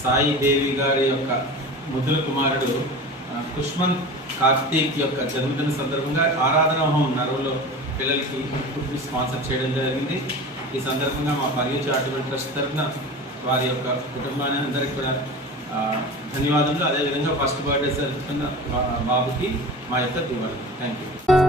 సాయి దేవి గారి యొక్క ముద్దుల కుమారుడు కుష్మంత్ కార్తీక్ యొక్క జన్మదిన సందర్భంగా ఆరాధన హోమ్ నరువులో పిల్లలకి ఫుడ్ స్పాన్సర్ చేయడం జరిగింది. ఈ సందర్భంగా మా పర్యూ చారిటబుల్ ట్రస్ట్ తరఫున వారి యొక్క కుటుంబాన్ని అందరికీ కూడా ధన్యవాదాలు. అదేవిధంగా ఫస్ట్ బర్త్డే జరుపుతున్న బాబుకి మా యొక్క దివాళి. Thank you.